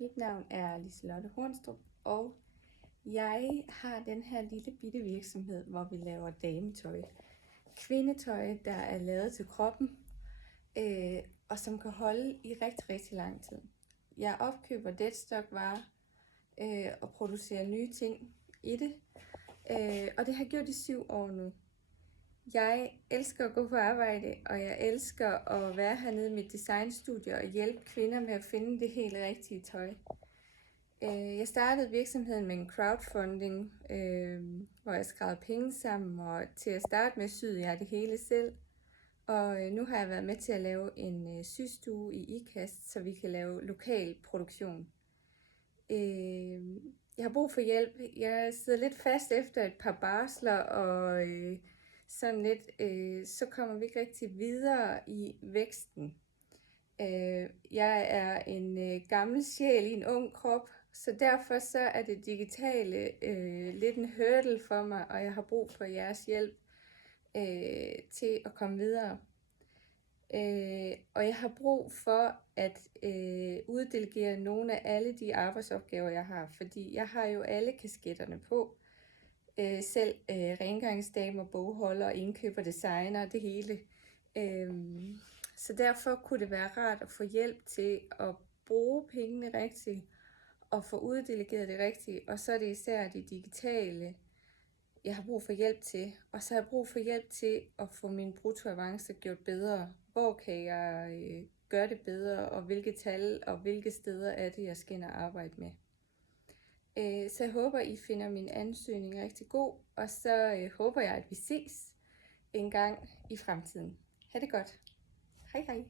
Mit navn er Liselotte Hornstrup, og jeg har den her lille bitte virksomhed, hvor vi laver dametøj. Kvindetøj, der er lavet til kroppen, og som kan holde i rigtig, rigtig lang tid. Jeg opkøber deadstock-varer og producerer nye ting i det, og det har jeg gjort i 7 år nu. Jeg elsker at gå på arbejde, og jeg elsker at være hernede i mit designstudie og hjælpe kvinder med at finde det helt rigtige tøj. Jeg startede virksomheden med en crowdfunding, hvor jeg skrev penge sammen, og til at starte med syede jeg det hele selv. Og nu har jeg været med til at lave en systue i IKAST, så vi kan lave lokal produktion. Jeg har brug for hjælp. Jeg sidder lidt fast efter et par barsler, og sådan lidt, så kommer vi ikke rigtig videre i væksten. Jeg er en gammel sjæl i en ung krop, så derfor så er det digitale lidt en hurdle for mig, og jeg har brug for jeres hjælp til at komme videre. Og jeg har brug for at uddelegere nogle af alle de arbejdsopgaver, jeg har, fordi jeg har jo alle kasketterne på. Selv rengøringsdamer, bogholder, indkøber, designer, det hele. Så derfor kunne det være rart at få hjælp til at bruge pengene rigtigt og få uddelegeret det rigtigt. Og så er det især det digitale, jeg har brug for hjælp til. Og så har jeg brug for hjælp til at få min bruttoavance gjort bedre. Hvor kan jeg gøre det bedre, og hvilke tal og hvilke steder er det, jeg skal ind og arbejde med. Så jeg håber, I finder min ansøgning rigtig god, og så håber jeg, at vi ses en gang i fremtiden. Ha' det godt. Hej hej.